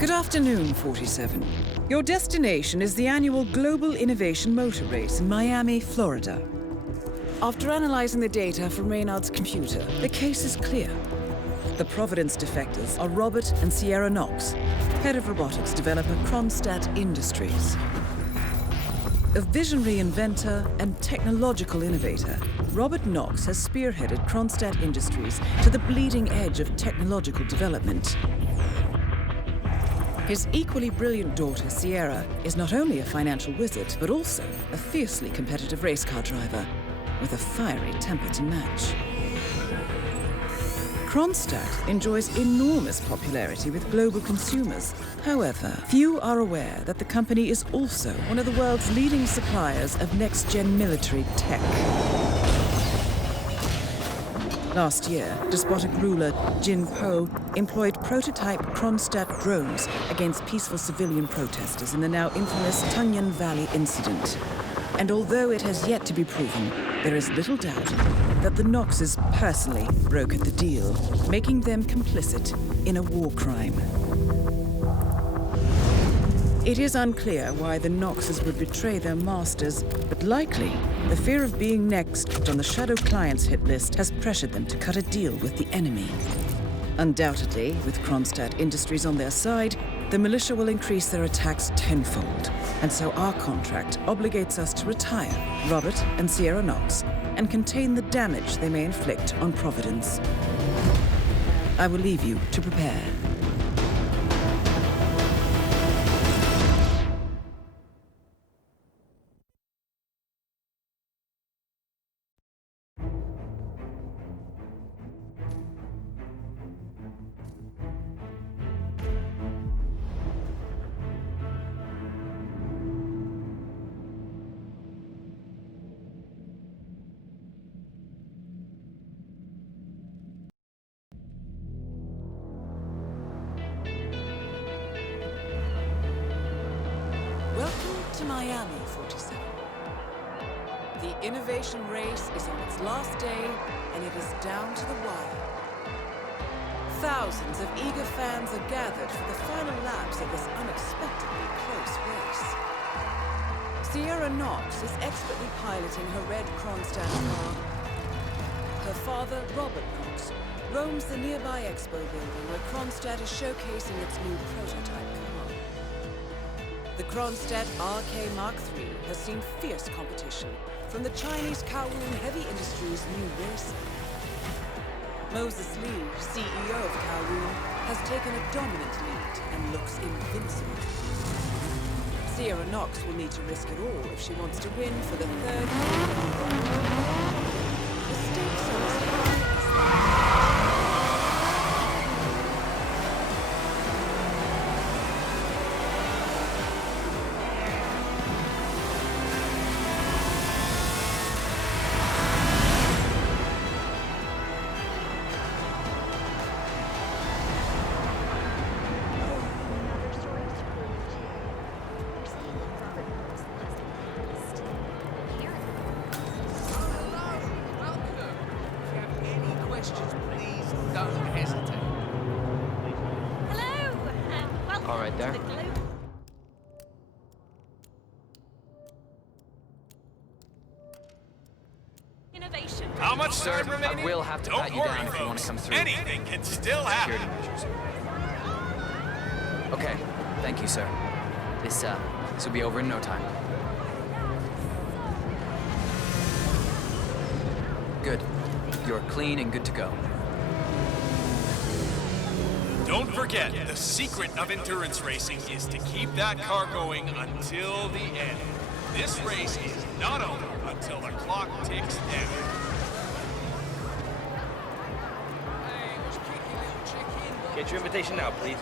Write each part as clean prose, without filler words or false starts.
Good afternoon, 47. Your destination is the annual Global Innovation Motor Race in Miami, Florida. After analyzing the data from Reynard's computer, the case is clear. The Providence defectors are Robert and Sierra Knox, head of robotics developer Kronstadt Industries. A visionary inventor and technological innovator, Robert Knox has spearheaded Kronstadt Industries to the bleeding edge of technological development. His equally brilliant daughter, Sierra, is not only a financial wizard, but also a fiercely competitive race car driver with a fiery temper to match. Kronstadt enjoys enormous popularity with global consumers. However, few are aware that the company is also one of the world's leading suppliers of next-gen military tech. Last year, despotic ruler Jin Po employed prototype Kronstadt drones against peaceful civilian protesters in the now infamous Tunyan Valley incident. And although it has yet to be proven, there is little doubt that the Knoxes personally brokered the deal, making them complicit in a war crime. It is unclear why the Knoxes would betray their masters, but likely the fear of being next on the Shadow Clients hit list has pressured them to cut a deal with the enemy. Undoubtedly, with Kronstadt Industries on their side, the militia will increase their attacks tenfold, and so our contract obligates us to retire Robert and Sierra Knox and contain the damage they may inflict on Providence. I will leave you to prepare. Welcome to Miami, 47. The innovation race is on its last day, and it is down to the wire. Thousands of eager fans are gathered for the final laps of this unexpectedly close race. Sierra Knox is expertly piloting her red Kronstadt car. Her father, Robert Knox, roams the nearby expo building where Kronstadt is showcasing its new prototype car. The Kronstadt RK Mark III has seen fierce competition from the Chinese Kowloon Heavy Industries' new racer. Moses Lee, CEO of Kowloon, has taken a dominant lead and looks invincible. Sierra Knox will need to risk it all if she wants to win for the third time. The stakes are as high as there. Innovation. How much time I remaining? will have to pat you down if you want to come through. Anything can still happen. Security measures. Okay, thank you, sir. This will be over in no time. Good. You're clean and good to go. Don't forget, the secret of endurance racing is to keep that car going until the end. This race is not over until the clock ticks down. Get your invitation now, please.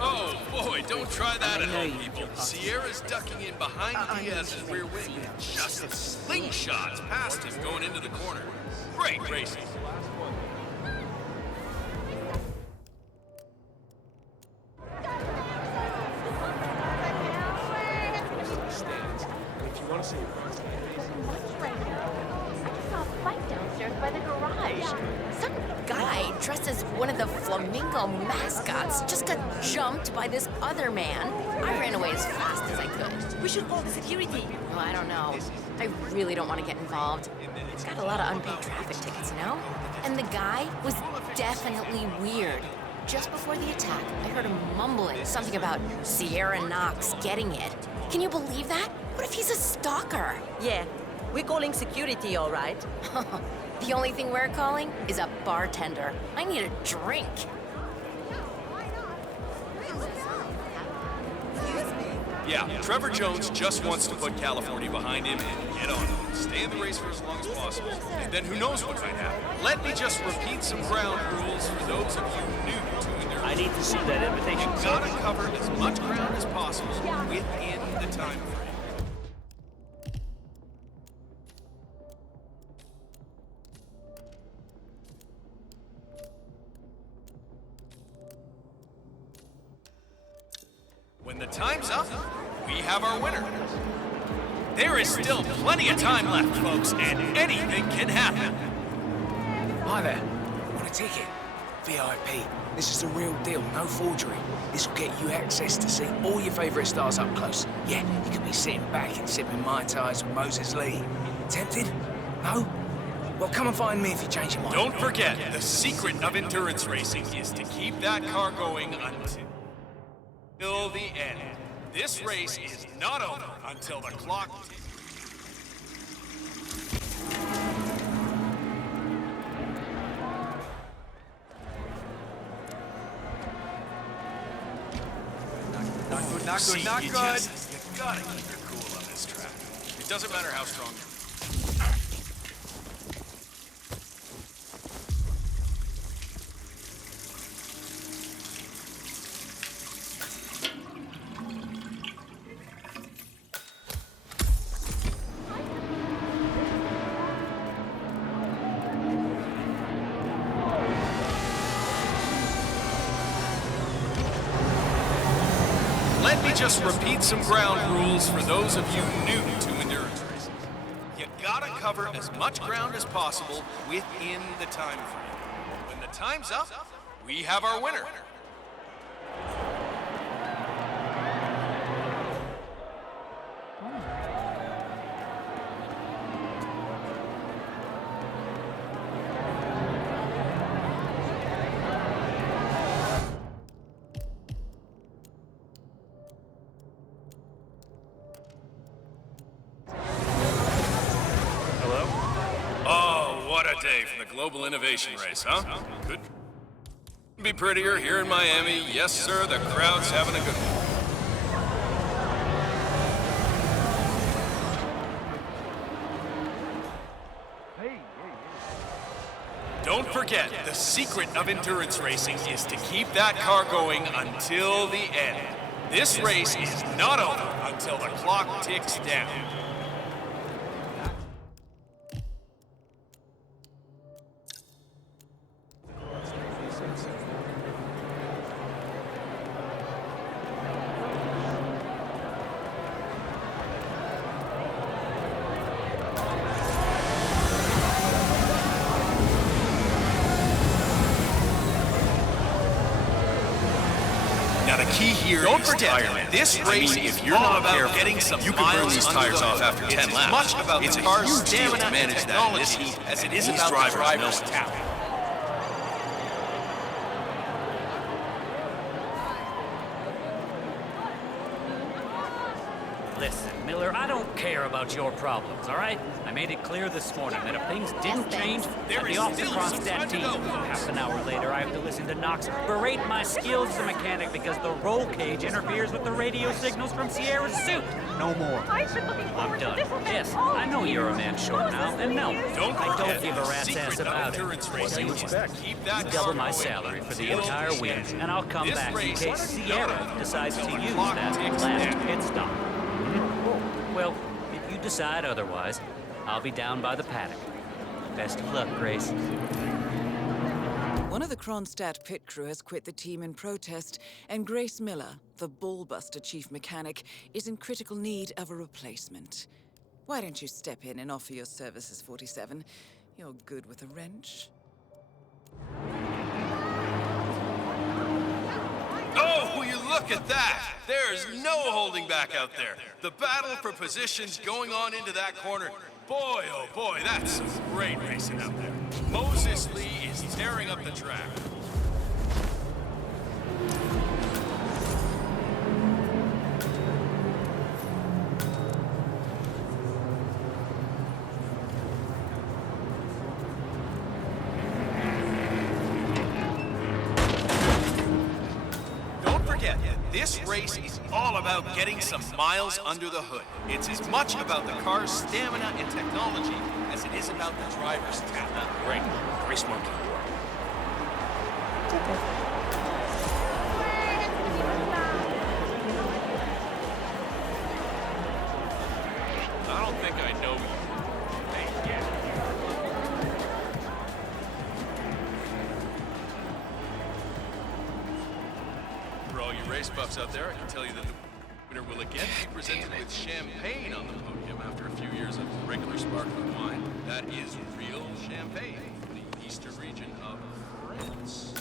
Oh boy, don't try that at home, people. Sierra's ducking in behind Diaz's rear wing and just slingshots past him going into the corner. Great racing. dressed as one of the flamingo mascots, just got jumped by this other man. I ran away as fast as I could. We should call the security. Well, I don't know. I really don't want to get involved. I've got a lot of unpaid traffic tickets, you know? And the guy was definitely weird. Just before the attack, I heard him mumbling something about Sierra Knox getting it. Can you believe that? What if he's a stalker? Yeah, we're calling security, all right? The only thing we're calling is a bartender. I need a drink. Yeah, Trevor Jones just wants to put California behind him and get on it. Stay in the race for as long as possible, and then who knows what might happen. Let me just repeat some ground rules for those of you new to endurance. I need to see that invitation. You gotta cover as much ground as possible within the time frame. When the time's up, we have our winner. There is still plenty of time left, folks, and anything can happen. Hi there. Want a ticket? VIP. This is the real deal, no forgery. This will get you access to see all your favourite stars up close. Yeah, you could be sitting back and sipping Mai Tais with Moses Lee. Tempted? No? Well, come and find me if you change your mind. Don't forget, the secret of endurance racing is to keep that car going until the end. This race is not over until the clock ticks. Not good, not You good. gotta keep your cool on this track. It doesn't matter how strong you are. Let me just repeat some ground rules for those of you new to endurance racing. You gotta cover as much ground as possible within the time frame. When the time's up, we have our winner. Day from the Global Innovation Race, huh? Couldn't be prettier here in Miami. Yes, sir, the crowd's having a good one. Don't forget, the secret of endurance racing is to keep that car going until the end. This race is not over until the clock ticks down. Now the key here Don't is forget, tire. this race is if you're all not about careful, getting some you can burn miles these under tires the off hood. after It's 10 as laps. much about It's the a car's huge deal stamina to and manage that in technology this heat, as it is these about the drivers driver's know it. talent. Listen, Miller, I don't care about your problems, all right? I made it clear this morning that if things didn't change, There I'd be is off the still some Kronstadt time to team. go. Half an hour later, I have to listen to Knox berate my skills as a mechanic because the roll cage interferes with the radio signals from Sierra's suit. No more. I've been looking I'm forward to done. this event Yes, all I know you're a year. man short now, and no, Don't I forget, don't give a the rat's secret ass of about it. endurance What do racing you is expect? to keep that You car double my going salary for the until entire the week, end. and I'll come This back in race case is Sierra not over decides to until the use clock that ticks last down. pit stop. Well, if you decide otherwise, I'll be down by the paddock. Best of luck, Grace. One of the Kronstadt pit crew has quit the team in protest, and Grace Miller, the ballbuster chief mechanic, is in critical need of a replacement. Why don't you step in and offer your services, 47? You're good with a wrench. Look at that! There's no holding back out there. The battle for positions going on into that corner. Boy, oh boy, that's some great racing out there. Moses Lee is tearing up the track. This race is all about getting some miles under the hood. It's as much about the car's stamina and technology as it is about the driver's talent. Great. Race monkey. I don't think I know you. Hey, yeah. For all you race buffs out there, I can tell you that the winner will again be presented with champagne on the podium after a few years of regular sparkling wine. That is real champagne from the eastern region of France.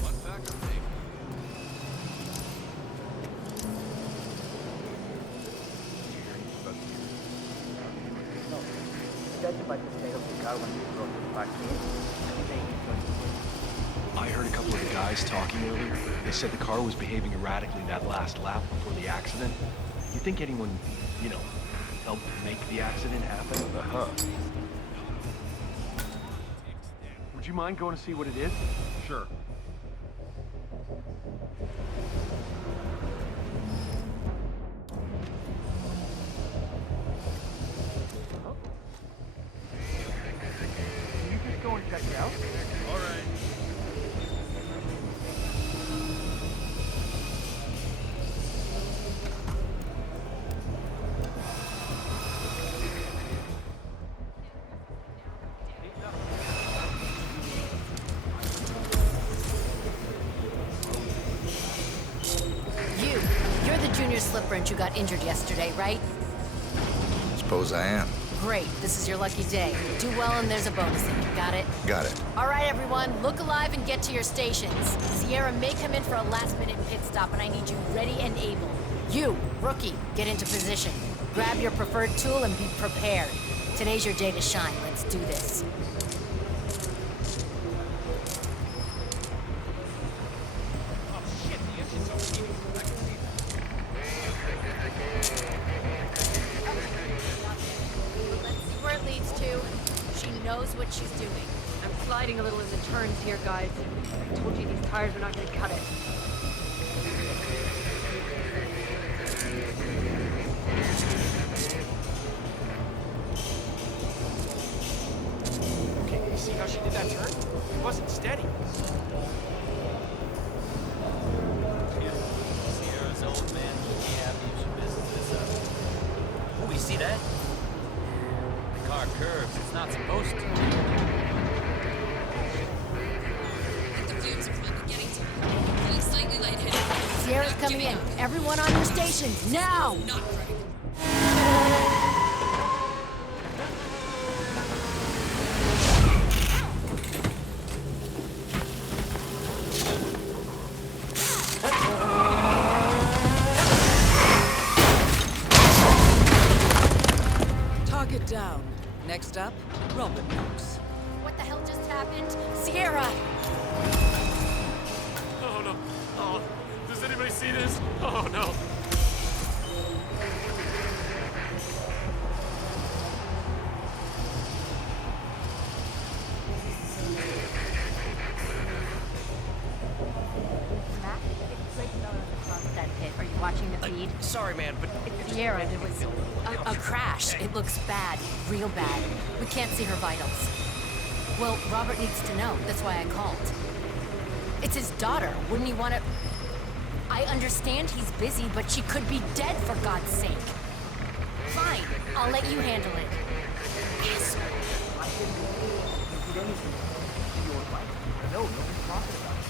Fun fact, I think. Judging by the state of the car when we brought it back in, I think it's going to win. I heard a couple of the guys talking earlier. They said the car was behaving erratically that last lap before the accident. You think anyone, helped make the accident happen? Uh-huh. Would you mind going to see what it is? Sure. Can you just go and check it out? All right. You're the junior slip wrench who got injured yesterday, right? Suppose I am. Great, this is your lucky day. Do well and there's a bonus in it, got it? Got it. All right, everyone, look alive and get to your stations. Sierra may come in for a last-minute pit stop, and I need you ready and able. You, rookie, get into position. Grab your preferred tool and be prepared. Today's your day to shine. Let's do this. Knows what she's doing. I'm sliding a little in the turns here, guys. I told you these tires are not going to cut it. Okay, you see how she did that turn? It wasn't steady. Sierra's old man. Yeah, business up. Oh, you see that? The car curves. It's not supposed to. The fumes are finally getting to me. Feeling slightly lightheaded. Sierra's coming in. Everyone on your stations, now! Not critical. Target down. Next up, Robert Knox. What the hell just happened? Sierra! Oh no. Oh, does anybody see this? Oh no. Matt, it's Blake Miller across that pit. Are you watching the feed? Sorry, man, but Sierra, there was a crash. It looks bad, real bad. We can't see her vitals. Well, Robert needs to know. That's why I called. It's his daughter. Wouldn't he want to... I understand he's busy, but she could be dead, for God's sake. Fine, I'll let you handle it. Yes. No, nobody's talking about it.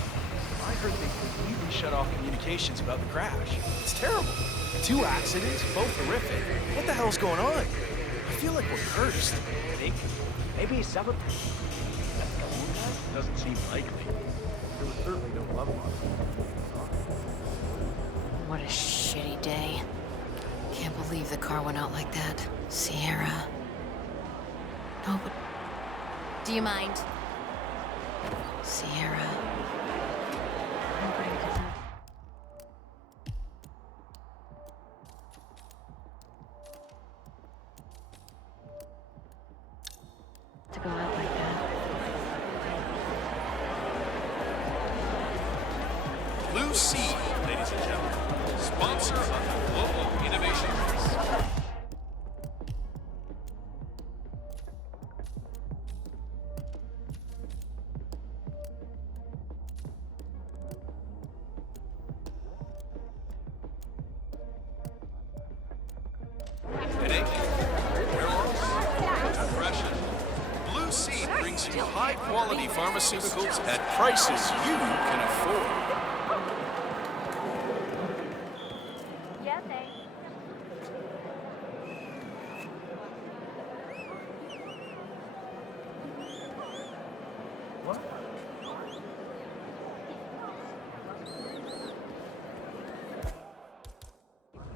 I heard they completely shut off communications about the crash. It's terrible. 2 accidents, both horrific. What the hell's going on? I feel like we're cursed. Think? Maybe some of doesn't seem likely. There was certainly no love lost. day. Can't believe the car went out like that. Sierra. No, but... Do you mind? Sierra. To go out like that. Blue Sea, ladies and gentlemen, sponsor of the Global Innovation Race. Headache? Hair loss? Depression? Blue Sea brings you high-quality pharmaceuticals at prices you can afford. Yeah, thanks. What?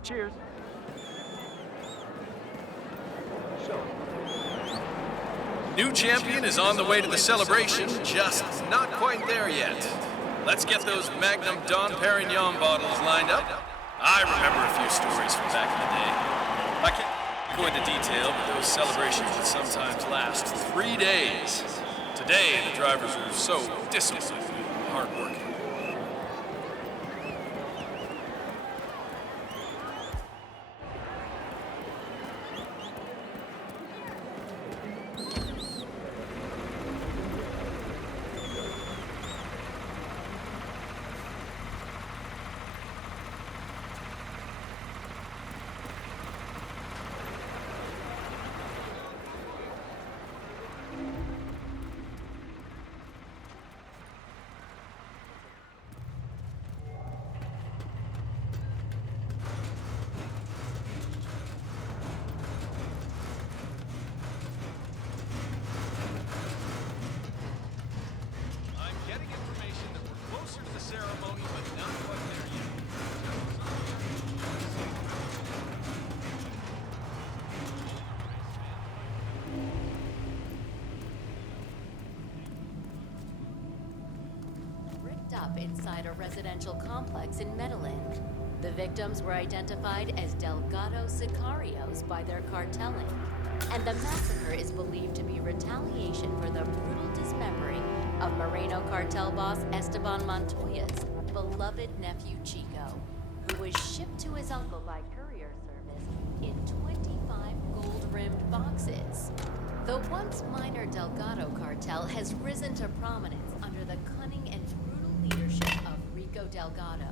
Cheers. New champion is on the way to the celebration, just not quite there yet. Let's get those Magnum Don Perignon bottles lined up. I remember a few stories from back in the day. I can't go into detail, but those celebrations would sometimes last 3 days. Today, the drivers are so disciplined and hardworking. I'm getting information that we're closer to the ceremony, but not quite there yet. Rigged up inside a residential complex in Medellin. The victims were identified as Delgado sicarios by their cartelling, and the massacre is believed to be retaliation for the brutal dismembering of Moreno cartel boss Esteban Montoya's beloved nephew Chico, who was shipped to his uncle by courier service in 25 gold-rimmed boxes. The once minor Delgado cartel has risen to prominence under the cunning and brutal leadership of Rico Delgado.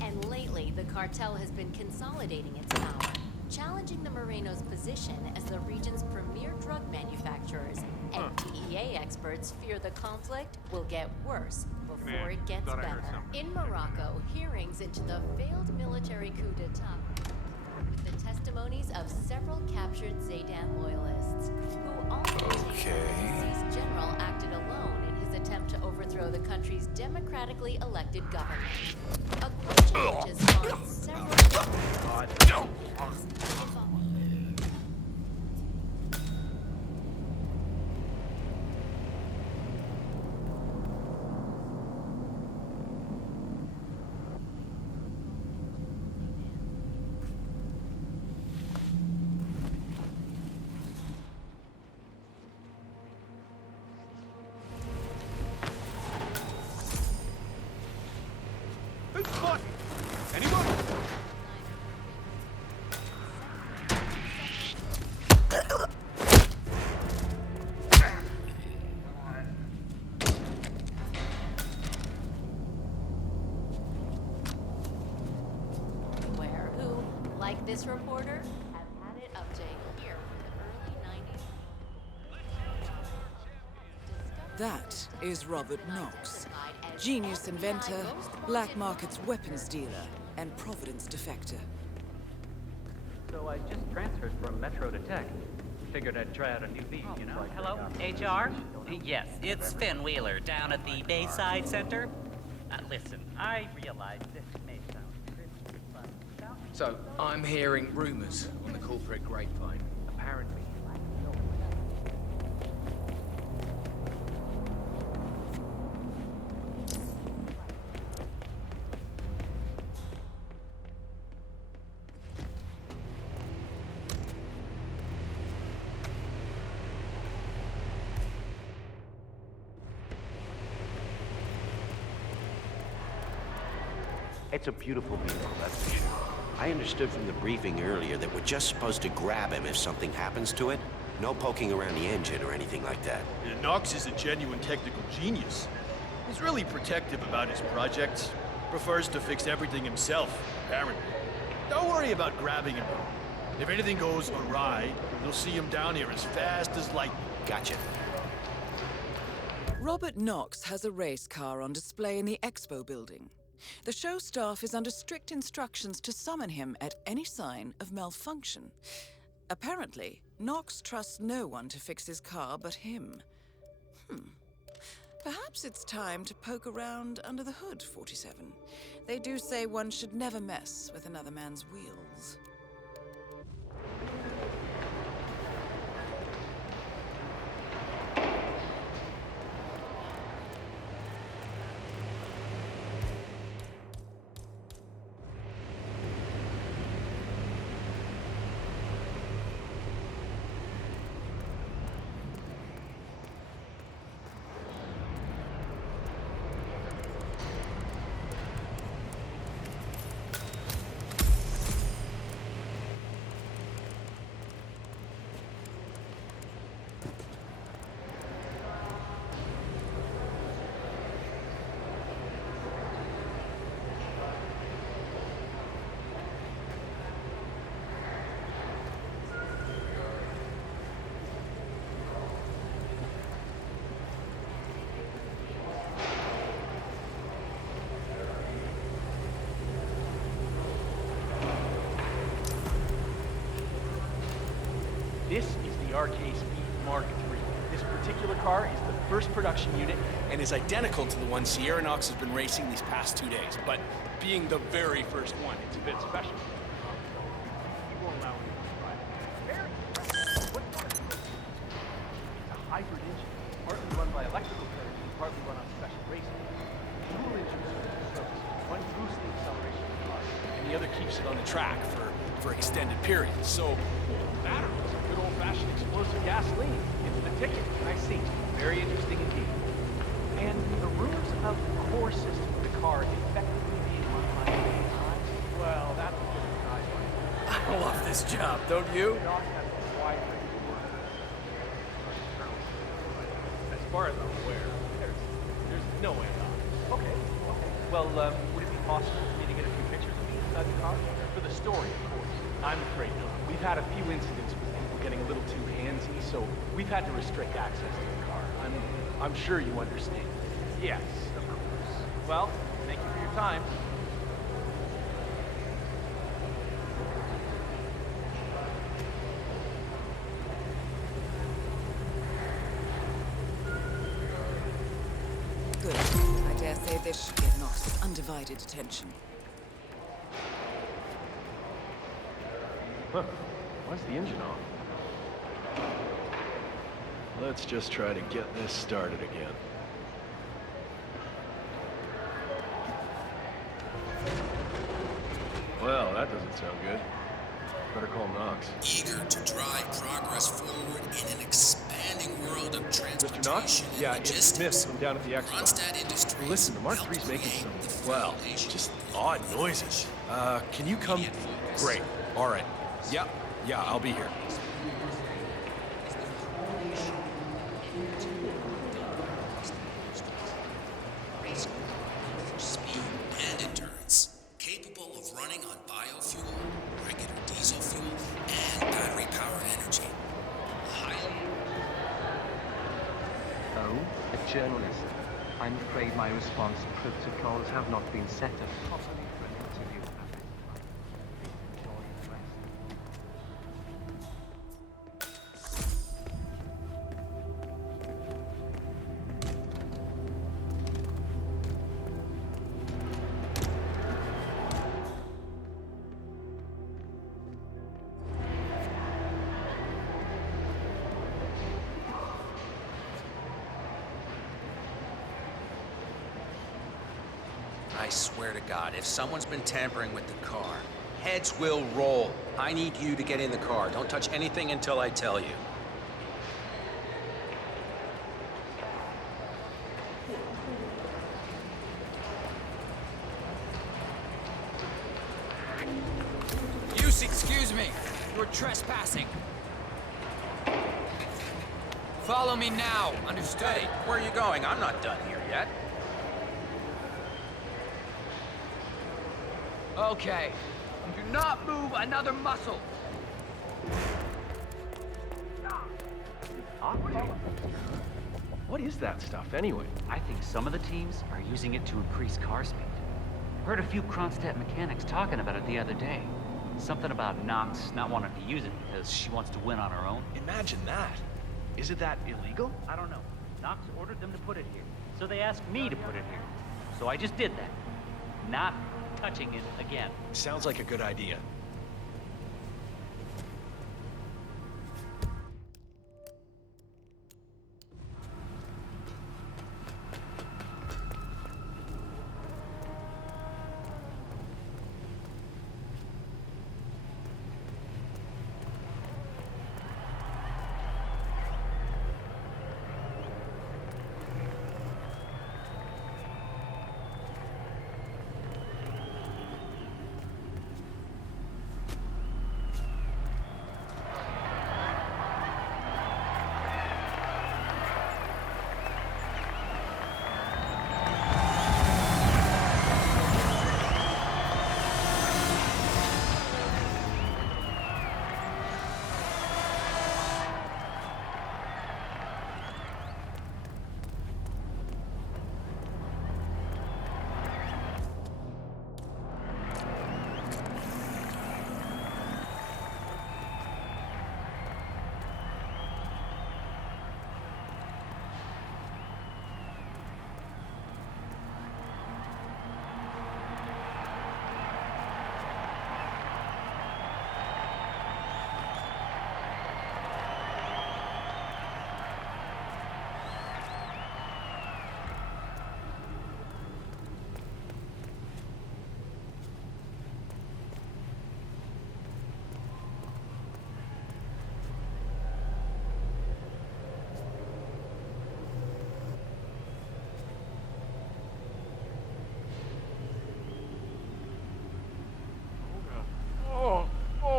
And lately, the cartel has been consolidating its power, challenging the Moreno's position as the region's premier drug manufacturers, and DEA experts fear the conflict will get worse before it gets better. In Morocco, hearings into the failed military coup d'etat, the testimonies of several captured Zaydan loyalists, who all maintain that the general acted alone in his attempt to overthrow the country's democratically elected government. A question which has spawned several... Anyone? who, like this reporter, have had it up to here in the early 90s. That is Robert Knox, genius inventor, black markets weapons dealer, and Providence defector. So I just transferred from Metro to Tech. Figured I'd try out a new beat, you know? Hello, HR? Yes, it's Finn Wheeler down at the Bayside Center. Listen, I realize this may sound crazy, but without So, I'm hearing rumors on the corporate grapevine. Apparently. It's a beautiful vehicle, that's for sure. I understood from the briefing earlier that we're just supposed to grab him if something happens to it. No poking around the engine or anything like that. Yeah, Knox is a genuine technical genius. He's really protective about his projects. Prefers to fix everything himself, apparently. Don't worry about grabbing him, though. If anything goes awry, you'll see him down here as fast as lightning. Gotcha. Robert Knox has a race car on display in the expo building. The show staff is under strict instructions to summon him at any sign of malfunction. Apparently, Knox trusts no one to fix his car but him. Perhaps it's time to poke around under the hood, 47. They do say one should never mess with another man's wheels. This is the Arcade Speed Mark III. This particular car is the first production unit and is identical to the one Sierra Knox has been racing these past 2 days. But being the very first one, it's a bit special. We won't allow anyone to drive. Very impressive. What part of it? It's a hybrid engine, partly run by electrical current and partly run on special racing. Dual engines service. One boosts the acceleration of the car, and the other keeps it on the track for extended periods. So, batteries. Good old-fashioned explosive gasoline. It's the ticket. I see. Very interesting indeed. And the rumors of the core system of the car effectively being modified at any time? Well, that's a bit of a sideline. I love this job, don't you? It also has a wide range of work. As far as I'm aware, there's no way not. Okay. Well, would it be possible for me to get a few pictures of me inside the car? For the story, of course. I'm afraid not. We've had a few incidents with people getting a little too handsy, so we've had to restrict access to the car. I'm sure you understand. Yes, of course. Well, thank you for your time. Good. I dare say this should get Knox's undivided attention. Huh. Why's the engine off? Let's just try to get this started again. Well, that doesn't sound good. Better call Knox. Eager to drive progress forward in an expanding world of transportation Mr. Knox? Yeah, it's logistics. Smith from down at the Expo. Ronstadt Industries Listen, the Mark III's making some, well, just odd noises. Can you come? Great. All right. Yeah, I'll be here. For speed and endurance, capable of running on biofuel, regular diesel fuel, and battery-powered energy. Oh, a journalist. I'm afraid my response protocols have not been set up properly for an interview. I swear to God, if someone's been tampering with the car, heads will roll. I need you to get in the car. Don't touch anything until I tell you. Excuse me. You're trespassing. Follow me now. Understood? Hey, where are you going? I'm not done here yet. Okay. Do not move another muscle. What is that stuff, anyway? I think some of the teams are using it to increase car speed. Heard a few Kronstadt mechanics talking about it the other day. Something about Knox not wanting to use it because she wants to win on her own. Imagine that. Is it that illegal? I don't know. Knox ordered them to put it here, so they asked me to put it here. So I just did that. Not touching it again. Sounds like a good idea.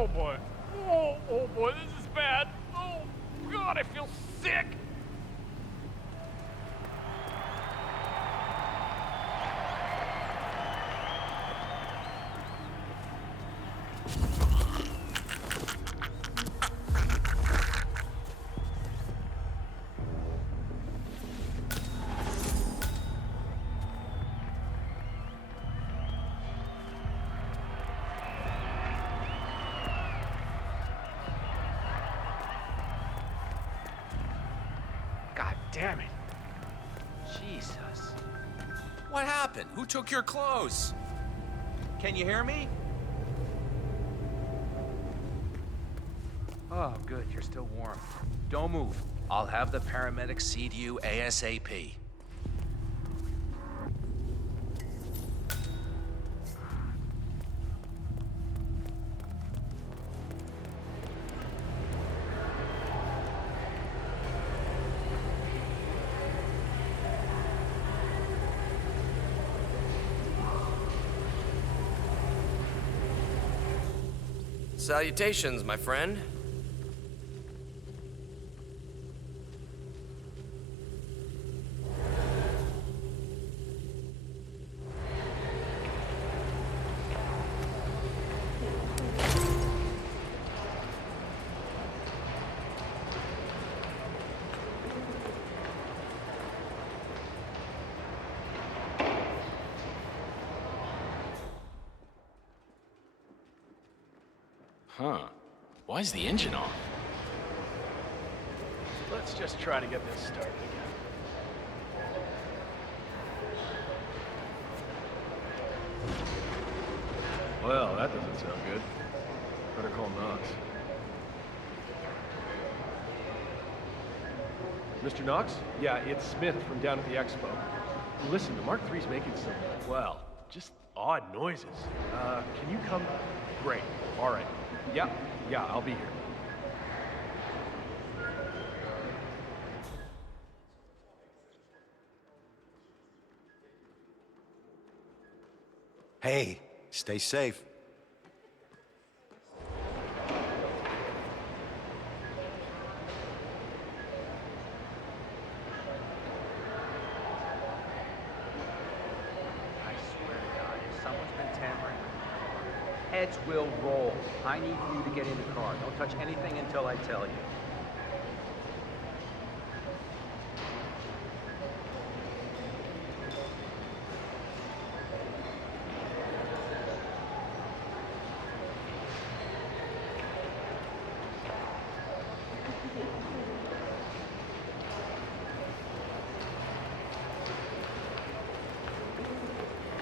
Oh boy. Oh boy, this is bad. Oh God, I feel sick. Damn it. Jesus. What happened? Who took your clothes? Can you hear me? Oh, good. You're still warm. Don't move. I'll have the paramedics see to you ASAP. Salutations, my friend. Huh. Why is the engine off? Let's just try to get this started again. Well, that doesn't sound good. Better call Knox. Mr. Knox? Yeah, it's Smith from down at the expo. Listen, the Mark III's making some, well, just odd noises. Can you come? Great. All right. Yeah, I'll be here. Hey, stay safe. Heads will roll. I need you to get in the car. Don't touch anything until I tell you.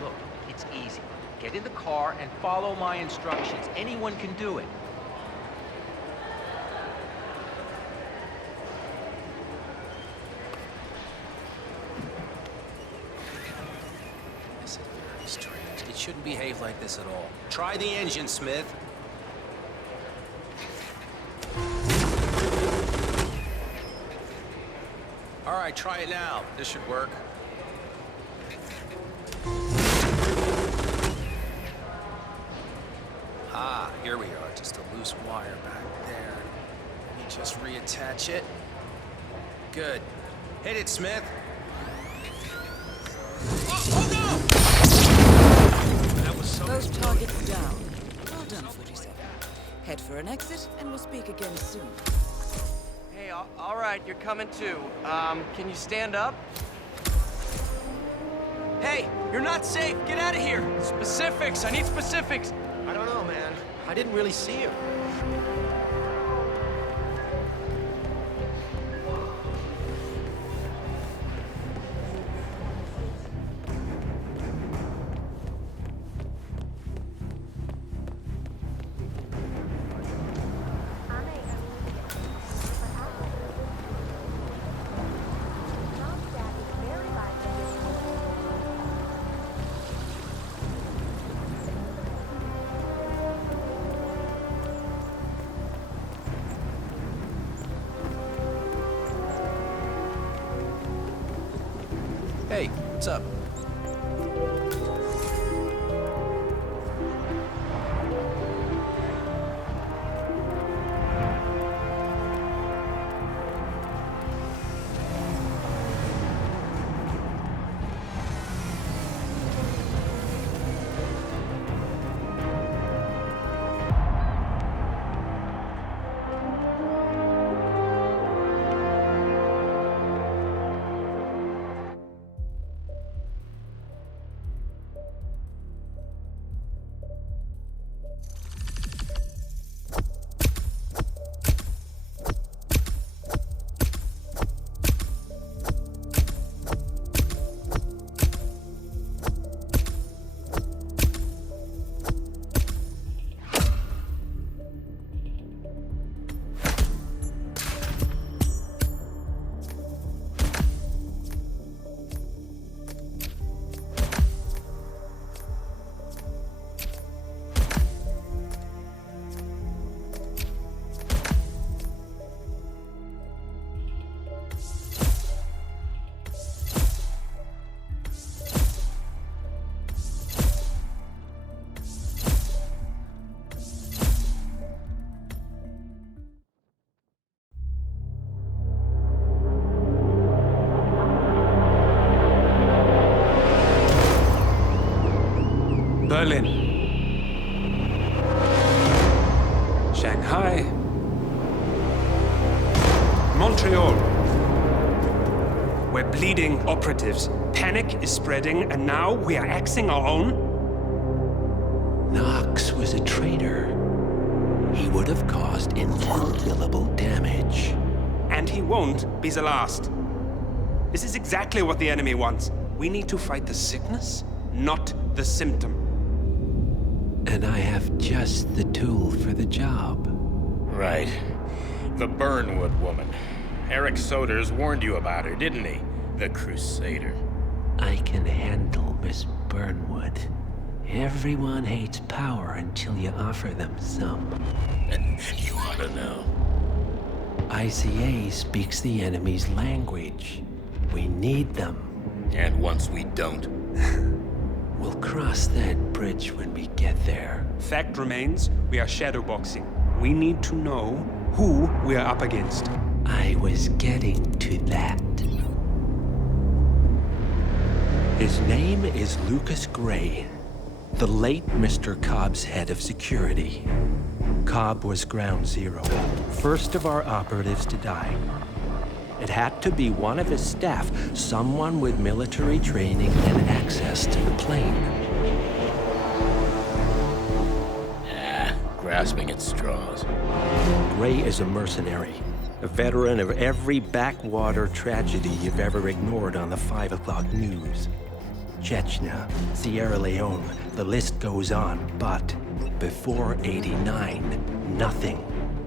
Look, it's easy. Get in the car and follow my instructions. Anyone can do it. This is very strange. It shouldn't behave like this at all. Try the engine, Smith. All right, try it now. This should work. Ah, here we are. Just a loose wire back there. Let me just reattach it. Good. Hit it, Smith. Oh no! That was so... Both targets down. Well done, 47. Head for an exit, and we'll speak again soon. Hey, all right, you're coming too. Can you stand up? Hey, you're not safe. Get out of here. Specifics. I need specifics. I don't know, man. I didn't really see him. Hey, what's up? Berlin, Shanghai, Montreal. We're bleeding operatives. Panic is spreading, and now we are axing our own? Knox was a traitor. He would have caused incalculable damage. And he won't be the last. This is exactly what the enemy wants. We need to fight the sickness, not the symptom. And I have just the tool for the job. Right. The Burnwood woman. Eric Soders warned you about her, didn't he? The Crusader. I can handle Miss Burnwood. Everyone hates power until you offer them some. And you ought to know. ICA speaks the enemy's language. We need them. And once we don't? We'll cross that bridge when we get there. Fact remains, we are shadowboxing. We need to know who we are up against. I was getting to that. His name is Lucas Gray, the late Mr. Cobb's head of security. Cobb was ground zero, first of our operatives to die. It had to be one of his staff, someone with military training and access to the plane. Grasping at straws. Gray is a mercenary, a veteran of every backwater tragedy you've ever ignored on the 5 o'clock news. Chechnya, Sierra Leone, the list goes on, but before '89, nothing.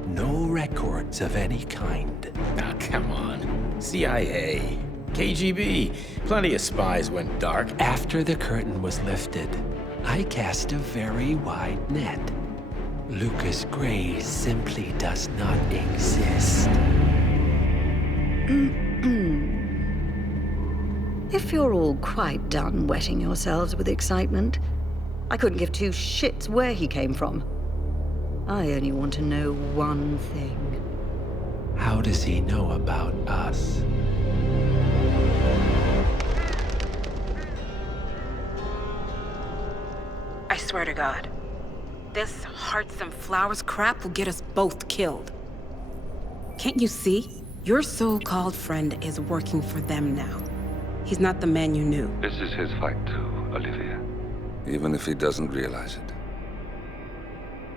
No records of any kind. Ah, come on. CIA, KGB, plenty of spies went dark. After the curtain was lifted, I cast a very wide net. Lucas Gray simply does not exist. If you're all quite done wetting yourselves with excitement, I couldn't give two shits where he came from. I only want to know one thing. How does he know about us? I swear to God, this hearts and flowers crap will get us both killed. Can't you see? Your so-called friend is working for them now. He's not the man you knew. This is his fight too, Olivia. Even if he doesn't realize it.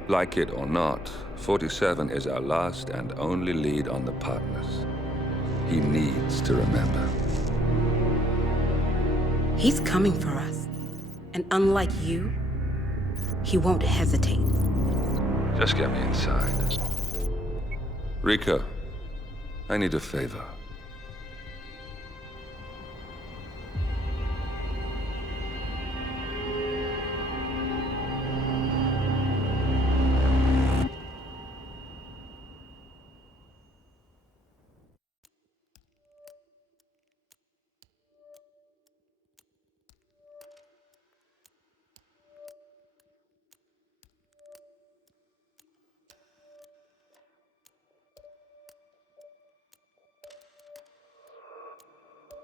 Like it or not, 47 is our last and only lead on the partners. He needs to remember. He's coming for us. And unlike you, he won't hesitate. Just get me inside. Rico, I need a favor.